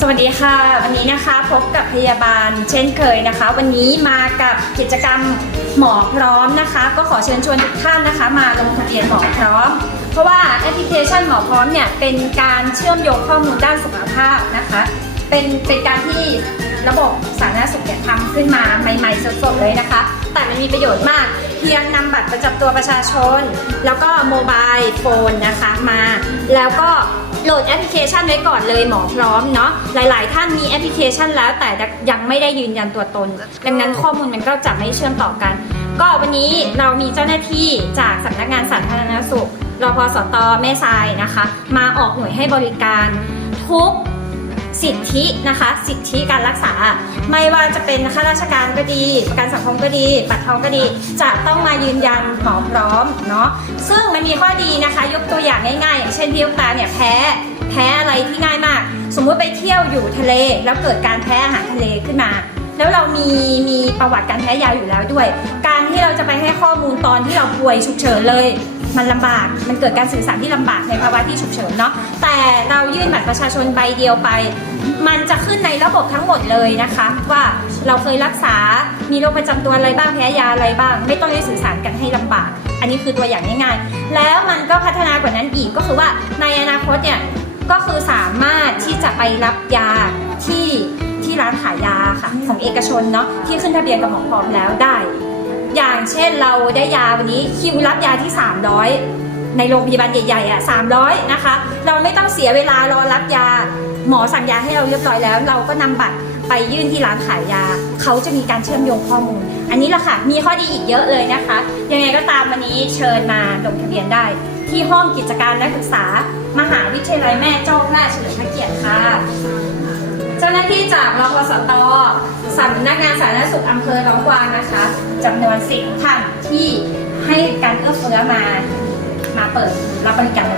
สวัสดีค่ะ วันนี้นะคะพบกับพยาบาลเช่นเคยนะคะ วันนี้มากับกิจกรรมหมอพร้อมนะคะ ก็ขอเชิญชวนทุกท่านนะคะ มาลงทะเบียนหมอพร้อม เพราะว่าแอปพลิเคชันหมอพร้อมเนี่ยเป็นการเชื่อมโยงข้อมูลด้านสุขภาพนะคะ เป็นเป็นการที่ระบบสาธารณสุขเนี่ยทำขึ้นมาใหม่ๆสดๆเลยนะคะ แต่มันมีประโยชน์มาก เพียงนำบัตรประจำตัวประชาชน แล้วก็โมบายโฟนนะคะมา แล้วก็โหลดแอปพลิเคชันไว้ก่อนเลยหมอพร้อมเนาะหลาย ๆ ท่านมีแอปพลิเคชันแล้วแต่ยังไม่ได้ยืนยันตัวตน ดังนั้นข้อมูลมันก็จะไม่เชื่อมต่อกัน ก็วันนี้เรามีเจ้าหน้าที่จากสำนักงานสาธารณสุขรพสตแม่ทรายนะคะ มาออกหน่วยให้บริการทุก สิทธินะคะ สิทธิการรักษา ไม่ว่าจะเป็นข้าราชการก็ดี ประกันสังคมก็ดี บัตรทองก็ดี จะต้องมายืนยันหมอพร้อมเนาะซึ่งมันมีข้อดีนะคะ ยกตัวอย่างง่ายๆอย่างเช่นพี่ลูกตาเนี่ยแพ้แพ้อะไรที่ง่ายมาก สมมุติไปเที่ยวอยู่ทะเล แล้วเกิดการแพ้อาหารทะเลขึ้นมา แล้วเรามีมีประวัติการแพ้ยาอยู่แล้วด้วย การที่เราจะไปให้ข้อมูลตอนที่เราป่วยฉุกเฉินเลย มันลำบาก มันเกิดการสื่อสารที่ลำบากในภาวะที่ฉุกเฉินเนาะ แต่เรายื่นบัตรประชาชนใบเดียวไป มันจะขึ้นในระบบทั้งหมดเลยนะคะ ว่าเราเคยรักษา มีโรคประจำตัวอะไรบ้าง แพ้ยาอะไรบ้าง ไม่ต้องได้สื่อสารกันให้ลำบาก อันนี้คือตัวอย่างง่ายๆ แล้วมันก็พัฒนากว่านั้นอีก ก็คือว่าในอนาคตเนี่ย ก็คือสามารถที่จะไปรับยาที่ที่ร้านขายยาค่ะของเอกชนเนาะที่ขึ้นทะเบียนกับหมอพร้อมแล้วได้ อย่างเช่นเราได้ยาวันนี้คิวรับยาที่ 300 ในโรงพยาบาลใหญ่ๆอะ300นะคะ เราไม่ต้องเสียเวลารอรับยา หมอสั่งยาให้เราเรียบร้อยแล้ว เราก็นำบัตรไปยื่นที่ร้านขายยา เขาจะมีการเชื่อมโยงข้อมูล อันนี้แหละค่ะ มีข้อดีอีกเยอะเลยนะคะ ยังไงก็ตามวันนี้เชิญมาลงทะเบียนได้ ที่ห้องกิจการนักศึกษา มหาวิทยาลัยแม่โจ้แพร่เฉลิมพระเกียรติค่ะ ที่จากรพสตสำนักงานสาธารณสุขอำเภอหนองกวางนะคะจำนวนสิบท่านที่ให้การเอื้อเฟื้อมา มาเปิดรับบริการในวันนี้ค่ะ